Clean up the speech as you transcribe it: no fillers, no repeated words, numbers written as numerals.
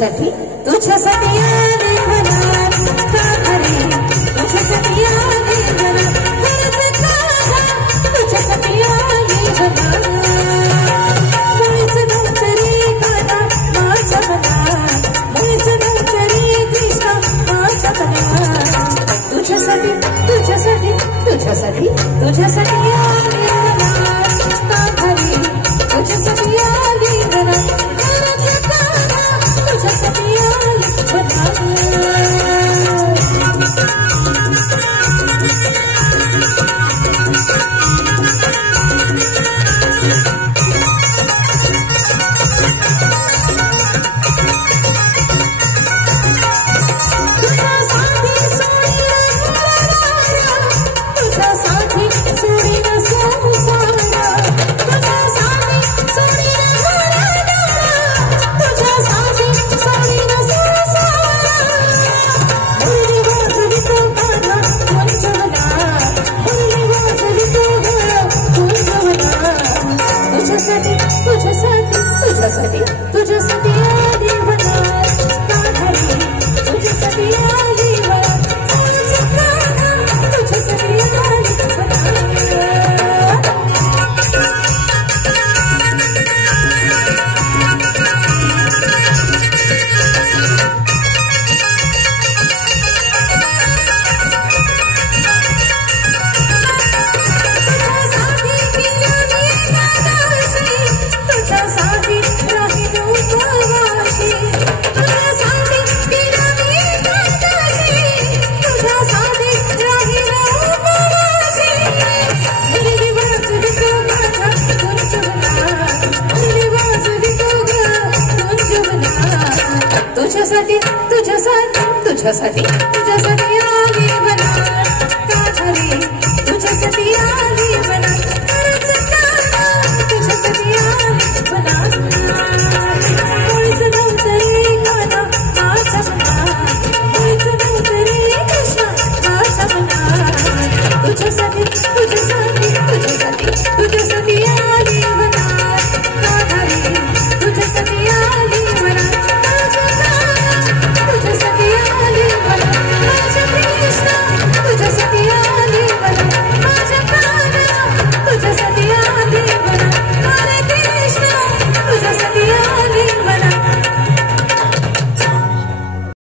तुझ्यासाठी तुझ्यासाठी आले मनात साखरे तुझ्यासाठी आले मनात खरंच काढा तुझ्यासाठी आले मनात मुळीच नव्हतं रे काना माझ्या मनात मुळीच नव्हतं रे कृष्णा माझ्या मनात तुझ्यासाठी तुझ्यासाठी तुझ्यासाठी तुझ्यासाठी आले मनात साखरे तुझ्यासाठी आले मनात तुझ्यासाठी आले तुझ्यासाठी तुझ्यासाठी आली मनात साखरे तुझ्यासाठी आली मनात तुझ्यासाठी आली तुझ्यासाठी तुझ्यासाठी तुझ्यासाठी